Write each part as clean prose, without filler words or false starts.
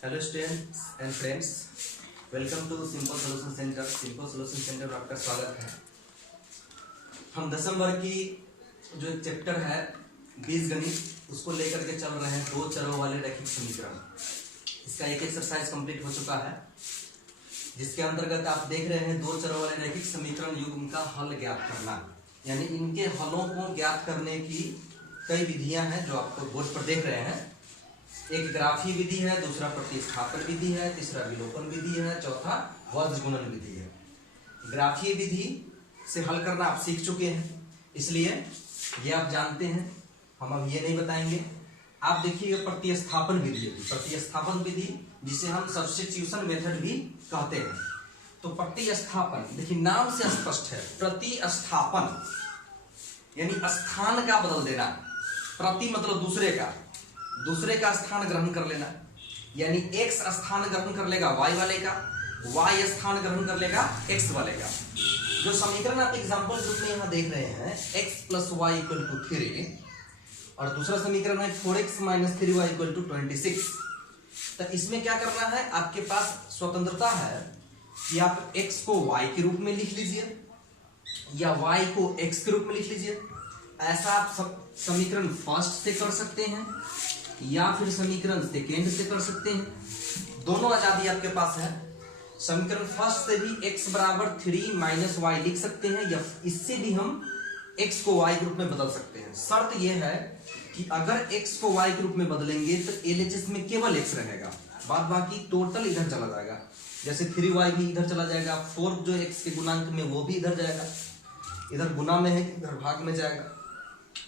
Hello students and friends, welcome to simple solution centre. Simple solution centre में आपका स्वागत है। हम 10वीं वर्ग की जो एक चैप्टर है बीजगणित, उसको लेकर के चल रहे हैं। दो चरों वाले रैखिक समीकरण। इसका एक एक्सरसाइज कंप्लीट हो चुका है, जिसके अंतर्गत आप देख रहे हैं दो चरों वाले रैखिक समीकरण युग्म का हल ज्ञात करना, यानी इनके हलों को ज्ञात करने की कई विधियां हैं जो आपको बोर्ड पर देख रहे हैं। एक ग्राफीय विधि है, दूसरा प्रतिस्थापन विधि है, तीसरा विलोपन विधि है, चौथा वज्र गुणन विधि है। ग्राफीय विधि से हल करना आप सीख चुके हैं, इसलिए ये आप जानते हैं, हम अब ये नहीं बताएंगे। आप देखिए प्रतिस्थापन विधि है। प्रतिस्थापन विधि जिसे हम सब्स्टिट्यूशन मेथड भी कहते हैं। तो प्रतिस्थापन देखिए नाम से स्पष्ट है। प्रतिस्थापन यानी स्थान का बदल देना। प्रति मतलब दूसरे का स्थान ग्रहण कर लेना, यानी x स्थान ग्रहण कर लेगा y वाले का, y स्थान ग्रहण कर लेगा x वाले का। जो समीकरण आप एग्जांपल रूप में यहां देख रहे हैं x + y = 3 और दूसरा समीकरण है 4x - 3y = 26। तो इसमें क्या करना है, आपके पास स्वतंत्रता है कि आप x को y के रूप में लिख लीजिए या y को x के रूप में लिख लीजिए। ऐसा आप सब समीकरण फर्स्ट से कर सकते हैं या फिर समीकरण सेकेंड से कर सकते हैं। दोनों आजादी आपके पास है। समीकरण फर्स्ट से भी x = 3 - y लिख सकते हैं या इससे भी हम x को y के रूप में बदल सकते हैं। शर्त यह है कि अगर x को y के रूप में बदलेंगे तो LHS में केवल x रहेगा, बाद बाकी टोटल इधर चला जाएगा। जैसे 3y भी इधर चला जाएगा, 4 जो x के गुणांक में वो भी इधर जाएगा, इधर गुना में है इधर भाग में जाएगा।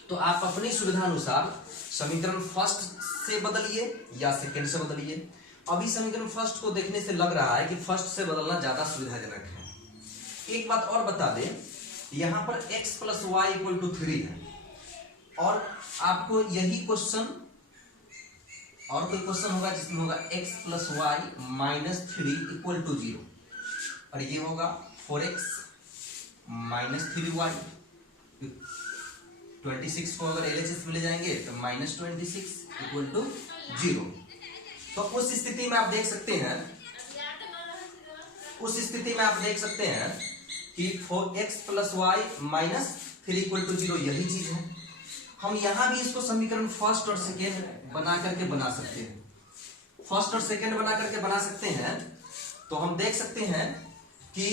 तो आप अपनी सुविधा अनुसार समीकरण फर्स्ट से बदलिए या सेकंड से बदलिए। अभी समीकरण फर्स्ट को देखने से लग रहा है कि फर्स्ट से बदलना ज्यादा सुविधाजनक है। एक बात और बता दें, यहां पर x + y = 3 है और आपको यही क्वेश्चन और कोई क्वेश्चन होगा जिसमें होगा x + y - 3 = 0 और ये होगा 4x - 3y। 26 को अगर LHS में ले जाएंगे तो -26 = 0। तो उस स्थिति में आप देख सकते हैं कि 4x + y - 3 = 0 यही चीज है। हम यहां भी इसको समीकरण फर्स्ट और सेकेंड बना करके बना सकते हैं। फर्स्ट और सेकेंड बना करके बना सकते हैं तो हम देख सकते हैं कि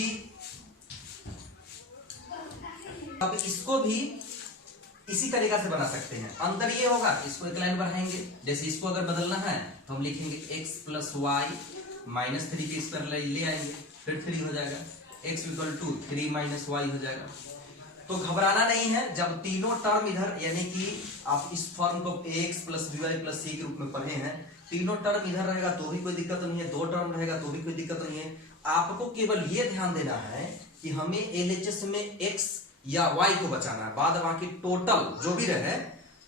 अब इसको भी इसी तरीका से बना सकते हैं। अंदर ये होगा, इसको एक लाइन बढ़ाएंगे। जैसे इसको अगर बदलना है तो हम लिखेंगे x + y - 3 के स्क्वायर ले आएंगे, फिर 3 हो जाएगा। x = 3 - y हो जाएगा। तो घबराना नहीं है। जब तीनों टर्म इधर, यानी कि आप इस फॉर्म को ax + by + c के रूप में पढ़े हैं, तीनों टर्म इधर रहेगा तो भी कोई दिक्कत नहीं है, दो टर्म रहेगा तो भी कोई दिक्कत नहीं है। आपको केवल ये ध्यान देना है कि हमें LHS में x या y को बचाना है, बाद बाकी टोटल जो भी रहे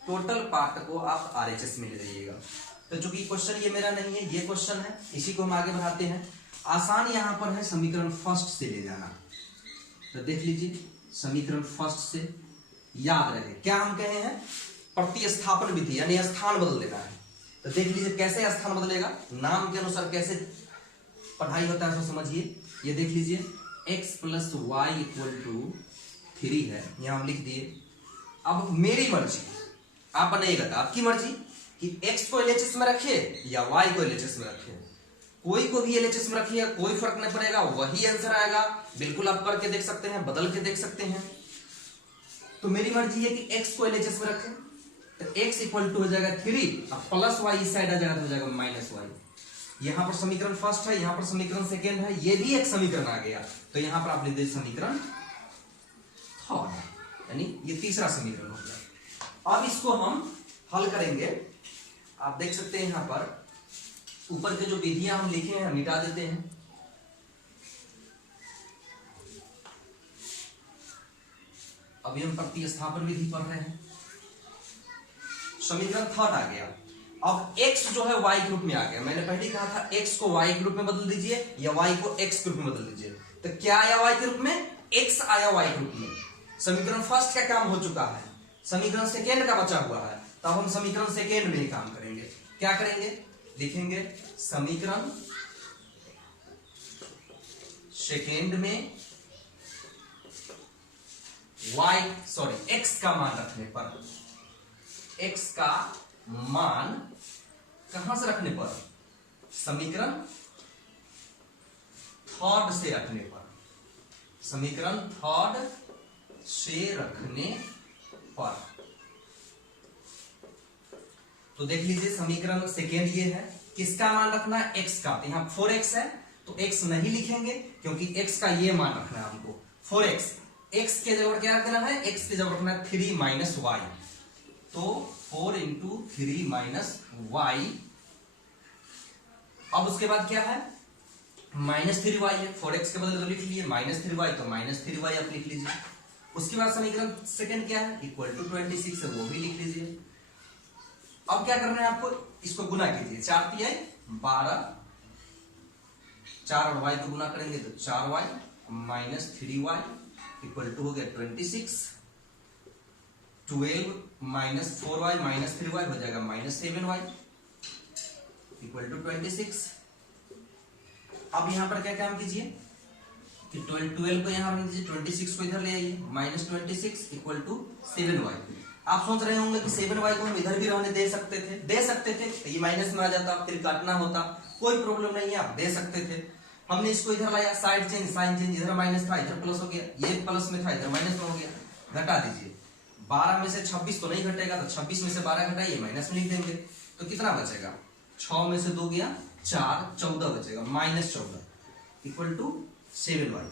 टोटल पार्ट को आप RHS में ले जाइएगा। तो चूंकि क्वेश्चन ये मेरा नहीं है, ये क्वेश्चन है, इसी को हम आगे बढ़ाते हैं। आसान यहां पर है समीकरण फर्स्ट से ले जाना। तो देख लीजिए समीकरण फर्स्ट से याद रहे क्या हम कहे हैं, प्रतिस्थापन विधि यानी स्थान बदल देना है। तो देख लीजिए कैसे स्थान बदलेगा, नाम के अनुसार कैसे पढ़ाई होता है उसको समझिए। ये देख लीजिए x + y = 3 है, यहां हम लिख दिए। अब मेरी मर्जी, आप बनाइएगा तो आपकी मर्जी कि x को LHS में रखिए या y को LHS में रखिए। कोई को भी LHS में रखिए, कोई फर्क नहीं पड़ेगा, वही आंसर आएगा। बिल्कुल आप करके देख सकते हैं, बदल के देख सकते हैं। तो मेरी मर्जी है कि x को LHS में रखें, तो x = हो जाएगा 3 और +y इस साइड आ जाएगा तो हो जाएगा -y। यहां पर समीकरण फर्स्ट है, यहां पर समीकरण सेकेंड है, ये भी एक समीकरण आ गया। तो यहां पर आप लिख दीजिए समीकरण थर्ड, यानी ये तीसरा समीकरण हो गया। अब इसको हम हल करेंगे। आप देख सकते हैं यहां पर ऊपर के जो विधियां हम लिखे हैं मिटा देते हैं। अभी हम प्रतिस्थापन विधि पढ़ रहे हैं। समीकरण थर्ड आ गया। अब x जो है y के रूप में आ गया। मैंने पहले कहा था x को y के रूप में बदल दीजिए या y को x के रूप में बदल दीजिए। तो क्या आया y के रूप में, x आया y के रूप में। समीकरण फर्स्ट का काम हो चुका है, समीकरण सेकेंड का बचा हुआ है। तब हम समीकरण सेकेंड में ही काम करेंगे। क्या करेंगे, लिखेंगे समीकरण सेकेंड में x का मान रखने पर, x का मान कहां से रखने पर, समीकरण थर्ड से रखने पर, समीकरण थर्ड से रखने पर। तो देख लीजिए समीकरण सेकेंड ये है, किसका मान रखना है, x का। तो यहां 4x है तो x नहीं लिखेंगे क्योंकि x का ये मान रखना है हमको 4x। x के जगह क्या रख देना है, x के जगह रखना है 3 माइनस y। तो 4 इंटू 3 माइनस y। अब उसके बाद क्या है, माइनस 3y है, 4x के बदले तो लिख लीजिए माइनस 3y, तो माइनस 3y आप लिख लीजिए। उसके बाद समीकरण सेकंड क्या है, इक्वल टू 26 है, वो भी लिख लीजिए। अब क्या करना है आपको, इसको गुना कीजिए, 4 तिहाई 12, 4 और y को गुना करेंगे तो 4y minus 3y equal to हो गया 26। 12 माइनस 4y माइनस 3y हो जाएगा माइनस 7y इक्वल टू 26। अब यहां पर क्या काम कीजिए कि 12 को यहां रख दीजिए, 26 को इधर ले आइए, माइनस 26 इक्वल टू 7y। आप सोच रहे होंगे कि 7y को हम इधर भी रहने दे सकते थे, तो ये माइनस में आ जाता, फिर काटना होता, कोई प्रॉब्लम नहीं है, आप दे सकते थे। हमने इसको इधर लाया, साइड चेंज, साइन चेंज, इधर माइनस था इधर प्लस हो गया, ये प्लस में था इधर माइनस में हो गया, घटा दीजिए। 12 में से 26 तो नहीं घटेगा, तो 26 में से 12 घटाइए, माइनस में लिख देंगे, तो कितना बचेगा, 6 में से 2 गया 4, 14 बचेगा, माइनस 14 इक्वल टू 7y।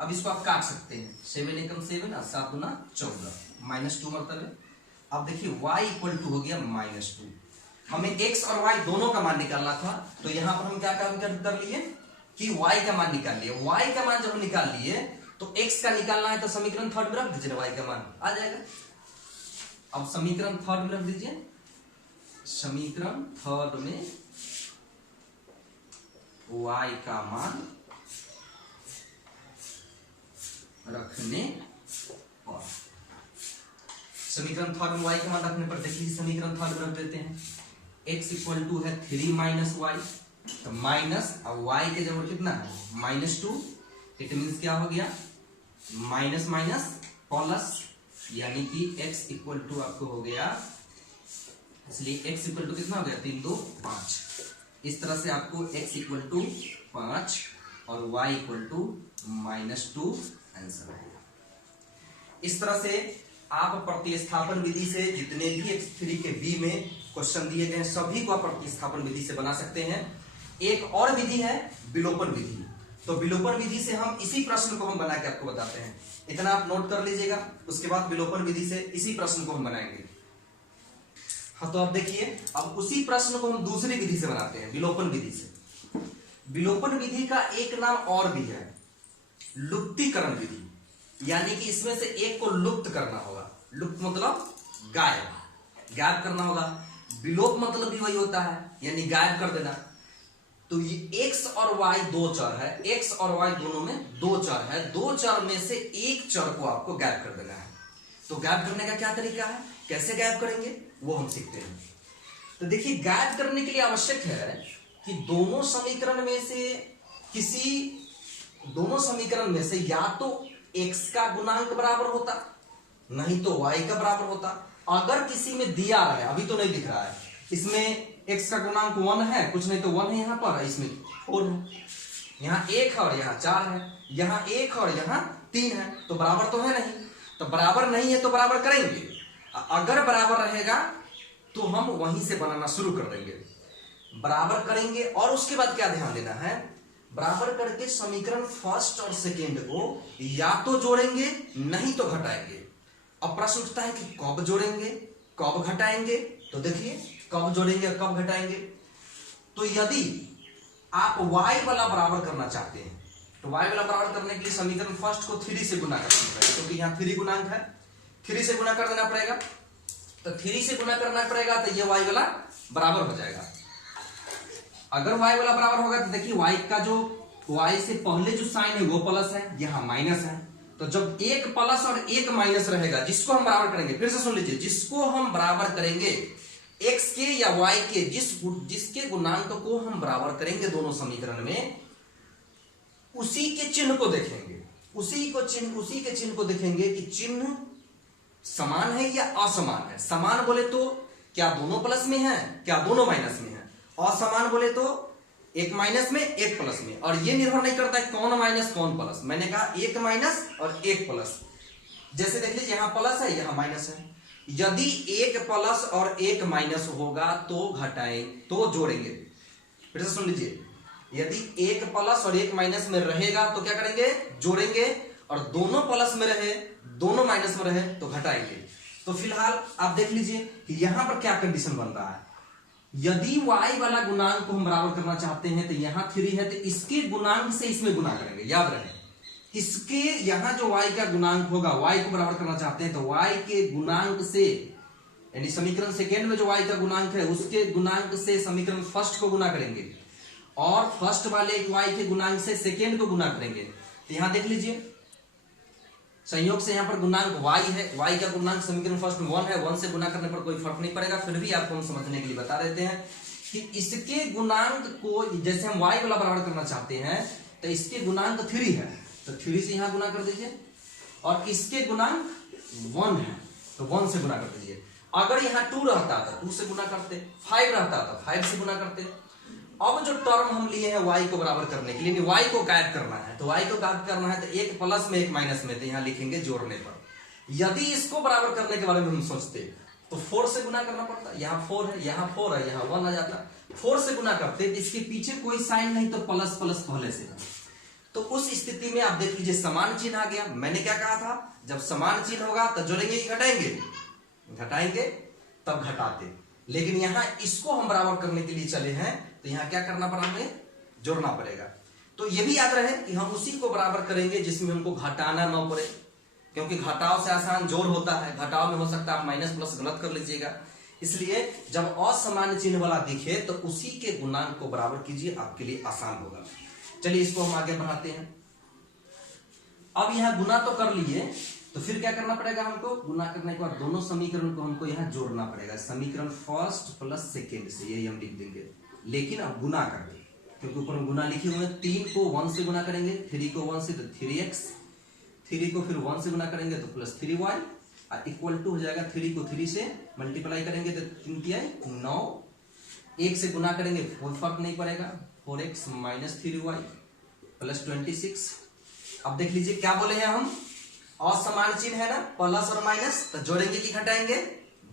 अब इसको आप काट सकते हैं, 7 एकम 7 और 7 गुना 14, माइनस 2 मतलब है। अब देखिए y इक्वल टू हो गया माइनस 2। हमें x और y दोनों का मान निकालना था, तो यहां पर हम क्या काम कर लिए कि y का मान निकाल लिए। y का मान जब हम निकाल लिए तो x का निकालना है, तो समीकरण थर्ड में रख दीजिए, y का मान आ जाएगा। अब समीकरण थर्ड में रख दीजिए, समीकरण थर्ड में y का मान रखने पर, समीकरण थर्ड में y का मान रखने पर देखिए समीकरण थर्ड में रख देते हैं, x इक्वल टू है 3 माइनस y, तो माइनस अब y के जगह कितना है माइनस 2, इट मीन्स क्या हो गया माइनस माइनस प्लस, यानी कि x इक्वल टू आपको हो गया, इसलिए x इक्वल टू कितना हो गया 3 2 5। इस तरह से आपको x इक्वल टू 5 और y equal to minus 2 answer आएगा। इस तरह से आप प्रतिस्थापन विधि से जितने भी x3 के b में क्वेश्चन दिए गए हैं सभी को आप प्रतिस्थापन विधि से बना सकते हैं। एक और विधि है विलोपन विधि, तो विलोपन विधि से हम इसी प्रश्न को हम बना के आपको बताते हैं, इतना आप नोट कर लीजिएगा। उसके बाद विलोपन विधि से इसी प्रश्न को हम बनाएंगे। हाँ, तो अब देखिए, अब उसी प्रश्न को हम दूसरी विधि से बनाते हैं, विलोपन विधि से। विलोपन विधि का एक नाम और भी है, लुप्तीकरण विधि, यानी कि इसमें से एक को लुप्त करना होगा। लुप्त मतलब गायब करना होगा, विलोप मतलब भी वही होता है, यानी गायब कर देना। तो ये x और y दो चर है, x और y दोनों में दो चर है, दो चर में से एक चर को आपको गायब कर देना है। तो गायब करने का क्या तरीका है, कैसे गायब करेंगे वो हम सीखते हैं। तो देखिए, गायब करने के लिए आवश्यक है कि दोनों समीकरण में से या तो x का गुणांक बराबर होता, नहीं तो y का बराबर होता। अगर किसी में दिया है, अभी तो नहीं दिख रहा है, इसमें x का गुणांक 1 है, कुछ नहीं तो 1 है यहां पर, इसमें 4 है, यहां 1 है और यहां 4 है, यहां 1 है और यहां 3 है, तो बराबर तो है नहीं। तो बराबर नहीं है तो बराबर करेंगे, अगर बराबर रहेगा तो हम वहीं से बनाना शुरू कर देंगे, बराबर करेंगे। और उसके बाद क्या ध्यान देना है, बराबर करके समीकरण फर्स्ट और सेकेंड को या तो जोड़ेंगे नहीं तो घटाएंगे। अब प्रश्न उठता है कि कब जोड़ेंगे कब घटाएंगे, तो देखिए कब जोड़ेंगे और कब घटाएंगे। तो यदि आप y वाला बराबर करना चाहते हैं तो y वाला बराबर करने के लिए समीकरण फर्स्ट को 3 से गुना करना पड़ेगा, क्योंकि यहाँ 3 गुणांक है, 3 से गुना कर देना पड़ेगा। तो 3 से गुना करना पड़ेगा तो ये y वाला बराबर हो जाएगा। अगर y वाला बराबर होगा तो देखिए y का जो y से पहले जो साइन है वो प्लस है, यहाँ माइनस है। तो जब एक प्लस और एक माइनस रहेगा, जिसको हम बराबर करेंगे, फिर से सुन लीजिए, जिसको हम बराबर करेंगे एक्स के या वाई के जिसके गुणांक को हम बराबर करेंगे दोनों समीकरण में, उसी के चिन्ह को देखेंगे, उसी के चिन्ह को देखेंगे कि चिन्ह समान है या असमान है। समान बोले तो क्या दोनों प्लस में है, क्या दोनों माइनस में है। असमान बोले तो एक माइनस में एक प्लस में। और ये निर्भर नहीं करता है कौन माइनस कौन प्लस, मैंने कहा एक माइनस और एक प्लस। जैसे देख लीजिए यहां प्लस है यहां माइनस है, यदि एक प्लस और एक माइनस होगा तो घटाएं तो जोड़ेंगे। फिर से सुन लीजिए, यदि एक प्लस और एक माइनस में रहेगा तो क्या करेंगे, जोड़ेंगे, और दोनों प्लस में रहे दोनों माइनस में रहे तो घटाएंगे। तो फिलहाल आप देख लीजिए कि यहां पर क्या कंडीशन बन रहा है। यदि y वाला गुणांक को हम बराबर करना चाहते हैं तो यहां 3 है तो इसके गुणांक से इसमें गुना करेंगे। याद रहे, इसके यहां जो y का गुणांक होगा, y को बराबर करना चाहते हैं तो y के गुणांक से, यानी समीकरण सेकेंड में जो y का गुणांक है उसके गुणांक से समीकरण फर्स्ट को गुना करेंगे, और फर्स्ट वाले y के गुणांक से सेकेंड को गुना करेंगे। तो यहां देख लीजिए संयोग से यहाँ पर गुणांक y है, y का गुणांक समीकरण फर्स्ट में 1 है, 1 से गुना करने पर कोई फर्क नहीं पड़ेगा, फिर भी आपको हम समझने के लिए बता देते हैं कि इसके गुणांक को, जैसे हम y वाला बराबर करना चाहते हैं तो इसके गुणांक 3 है तो 3 से यहाँ गुना कर दीजिए, और इसके गुणांक 1 है तो 1 से गुना कर दीजिए। अगर यहाँ 2 रहता तो 2 से गुना करते, 5 रहता तो 5 से गुना करते। अब जो टर्म हम लिए हैं y को बराबर करने के लिए, y को गायब करना है, तो y को गायब करना है तो एक प्लस में एक माइनस में, तो यहां लिखेंगे जोड़ने पर। यदि इसको बराबर करने के बारे में हम सोचते तो 4 से गुना करना पड़ता, यहाँ 4 है यहाँ 4 है यहाँ 1 आ जाता। 4 से गुना करते तो इसके पीछे कोई साइन नहीं तो प्लस प्लस पहले से, तो उस स्थिति में आप देख लीजिए समान चिन्ह आ गया। मैंने क्या कहा था, जब समान चिन्ह होगा तो जोड़ेंगे कि घटाएंगे, घटाएंगे तब घटाते। लेकिन यहाँ इसको हम बराबर करने के लिए चले हैं तो यहाँ क्या करना पड़ा, हमें जोड़ना पड़ेगा। तो ये भी याद रहे कि हम उसी को बराबर करेंगे जिसमें हमको घटाना ना पड़े, क्योंकि घटाव से आसान जोड़ होता है, घटाव में हो सकता है आप माइनस प्लस गलत कर लीजिएगा। इसलिए जब असमान चिन्ह वाला दिखे तो उसी के गुणांक को बराबर कीजिए, आपके लिए आसान होगा। चलिए इसको हम आगे बढ़ाते हैं। अब यहाँ गुना तो कर लिए तो फिर क्या करना पड़ेगा, हमको गुना करने के बाद दोनों समीकरण को हमको यहाँ जोड़ना पड़ेगा। समीकरण फर्स्ट प्लस सेकेंड से, यही हम लिख देंगे, लेकिन अब गुना करके, क्योंकि ऊपर में गुना लिखे हुए हैं। 3 को 1 से गुना करेंगे, 3 को 1 से तो 3x, 3 को फिर 1 से गुना करेंगे तो प्लस 3y, और इक्वल टू हो जाएगा 3 को 3 से मल्टीप्लाई करेंगे तो 3 9, 1 से गुना करेंगे कोई फर्क नहीं पड़ेगा, 4x माइनस 3y प्लस 26। अब देख लीजिए क्या बोले हैं हम, असमान चिन्ह है ना, प्लस और माइनस, तो जोड़ेंगे कि घटाएंगे,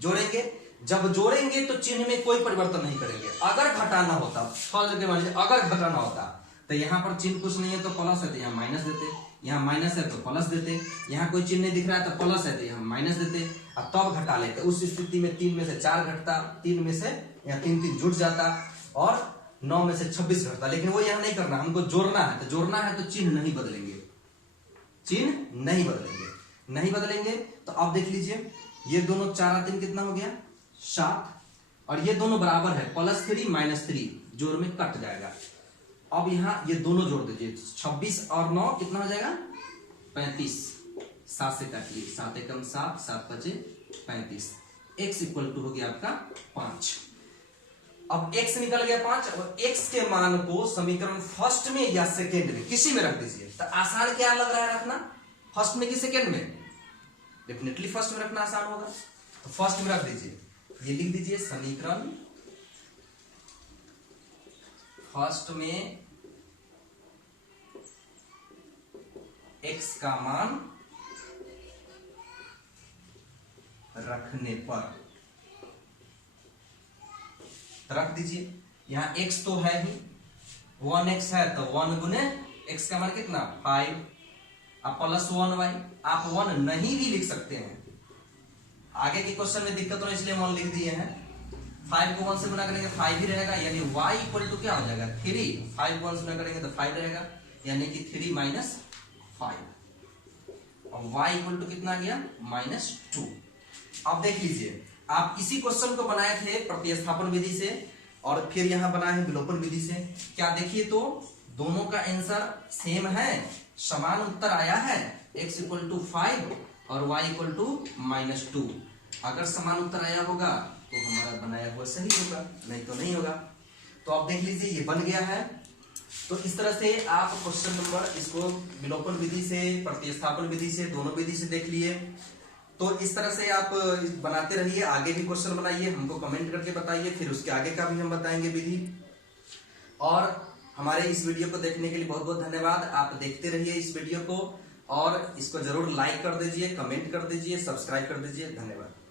जोड़ेंगे। जब जोड़ेंगे तो चिन्ह में कोई परिवर्तन नहीं करेंगे। अगर घटाना होता, अगर घटाना होता तो यहाँ पर चिन्ह कुछ नहीं है तो प्लस है तो यहाँ माइनस देते, यहाँ माइनस है तो प्लस देते, यहाँ कोई चिन्ह नहीं दिख रहा है तो प्लस है तो यहाँ माइनस देते, और तब घटा लेते। उस स्थिति में 3 में से 4 घटता, 3 में से यहाँ 3 जुट जाता, और 9 में से 26 घटता। लेकिन वो यहाँ नहीं करना, हमको जोड़ना है, तो जोड़ना है तो चिन्ह नहीं बदलेंगे, चिन्ह नहीं बदलेंगे, नहीं बदलेंगे। तो अब देख लीजिए ये दोनों 4 और 3 कितना हो गया 7, और ये दोनों बराबर है +3 -3, जोड़ में कट जाएगा। अब यहाँ ये दोनों जोड़ दीजिए, 26 और 9 कितना हो जाएगा 35, 7 से काटिए, 7 एकम 7, 7 पचे 35, x इक्वल टू हो गया आपका 5। अब x निकल गया 5, और x के मान को समीकरण फर्स्ट में या सेकेंड में किसी में रख दीजिए। तो आसान क्या लग रहा है रखना, फर्स्ट में कि सेकेंड में? डेफिनेटली फर्स्ट में रखना आसान होगा, तो फर्स्ट में रख दीजिए। ये लिख दीजिए समीकरण फर्स्ट में x का मान रखने पर रख दीजिए। यहां x तो है ही, 1x है तो 1 गुने x का मान कितना 5, अब प्लस 1y, आप 1 नहीं भी लिख सकते हैं, आगे के क्वेश्चन में दिक्कत हो इसलिए 1 लिख दिए हैं। 5 को 1 से गुना करेंगे 5 ही रहेगा, यानी y इक्वल टू क्या हो जाएगा 3, 5 को 1 से गुना करेंगे तो 5 रहेगा, यानी कि 3 माइनस 5, और y इक्वल टू कितना गया -2। अब देख लीजिए, आप इसी क्वेश्चन को बनाए थे प्रतिस्थापन विधि से, और फिर यहां बना है विलोपन विधि से। क्या देखिए तो दोनों का आंसर सेम है, समान उत्तर आया है, x इक्वल टू 5 और y इक्वल टू -2। अगर समान उत्तर आया होगा तो हमारा बनाया हुआ सही होगा, नहीं तो नहीं होगा। तो आप देख लीजिए ये बन गया है। तो इस तरह से आप क्वेश्चन नंबर इसको विलोपन विधि से, प्रतिस्थापन विधि से, दोनों विधि से देख लिए। तो इस तरह से आप बनाते रहिए, आगे भी क्वेश्चन बनाइए, हमको कमेंट करके बताइए, फिर उसके आगे का भी हम बताएंगे विधि। और हमारे इस वीडियो को देखने के लिए बहुत बहुत धन्यवाद। आप देखते रहिए इस वीडियो को और इसको जरूर लाइक कर दीजिए, कमेंट कर दीजिए, सब्सक्राइब कर दीजिए। धन्यवाद।